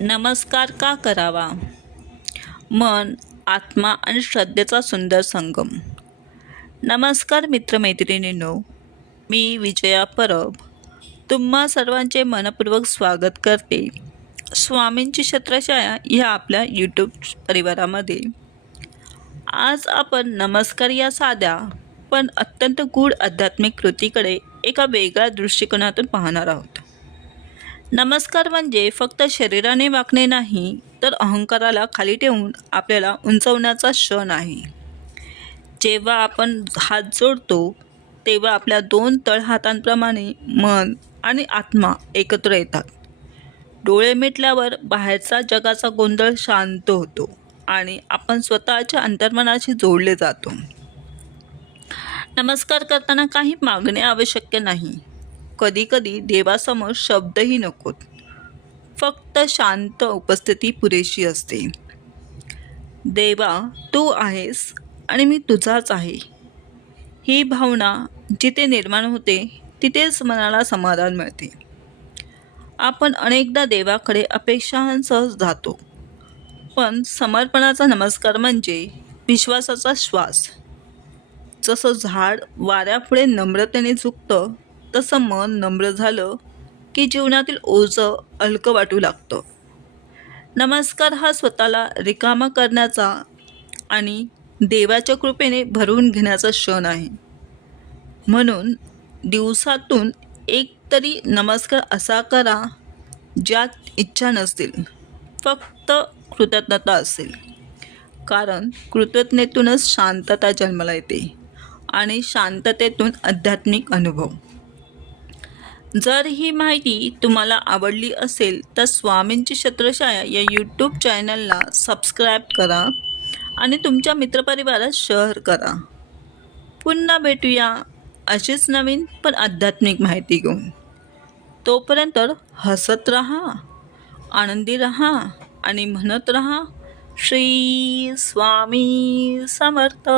नमस्कार का करावा? मन, आत्मा आणि श्रद्धेचा सुंदर संगम. नमस्कार मित्रमैत्रिणींनो, मी विजया परब तुम्हा सर्वांचे मनपूर्वक स्वागत करते. स्वामींची छत्रछाया ह्या आपल्या यूट्यूब परिवारामध्ये. आज आपण नमस्कार या साध्या पण अत्यंत गूढ आध्यात्मिक कृतीकडे एका वेगळ्या दृष्टिकोनातून पाहणार आहोत. नमस्कार म्हणजे फक्त शरीराने वाकणे नाही, तर अहंकाराला खाली ठेवून आपल्याला उंचवण्याचा क्षण आहे. जेव्हा आपण हात जोडतो तेव्हा आपल्या दोन तळहातांप्रमाणे मन आणि आत्मा एकत्र येतात. डोळे मिटल्यावर बाहेरचा जगाचा गोंधळ शांत होतो आणि आपण स्वतःच्या अंतर्मनाशी जोडले जातो. नमस्कार करताना काही मागणे आवश्यक नाही. कधीकधी देवासमोर शब्दही नकोत, फक्त शांत उपस्थिती पुरेशी असते. देवा, तू आहेस आणि मी तुझाच आहे. ही भावना जिथे निर्माण होते तिथेच मनाला समाधान मिळते. आपण अनेकदा देवाकडे अपेक्षांसह जातो, पण समर्पणाचा नमस्कार म्हणजे विश्वासाचा श्वास. जसं झाड वाऱ्यापुढे नम्रतेने झुकतं, तसं मन नम्र झालं की जीवनातील ओझं हलकं वाटू लागतं. नमस्कार हा स्वतःला रिकामा करण्याचा आणि देवाच्या कृपेने भरून घेण्याचा क्षण आहे. म्हणून दिवसातून एक तरी नमस्कार असा करा ज्यात इच्छा नसतील, फक्त कृतज्ञता असेल. कारण कृतज्ञतेतूनच शांतता जन्माला येते आणि शांततेतून आध्यात्मिक अनुभव. जर ही माहिती तुम्हाला आवडली असेल तर स्वामींची छत्रछाया या यूट्यूब चॅनलला सबस्क्राईब करा आणि तुमच्या मित्रपरिवारात शेअर करा. पुन्हा भेटूया अशीच नवीन पण आध्यात्मिक माहिती घेऊन. तोपर्यंत हसत राहा, आनंदी राहा आणि म्हणत राहा, श्री स्वामी समर्थ.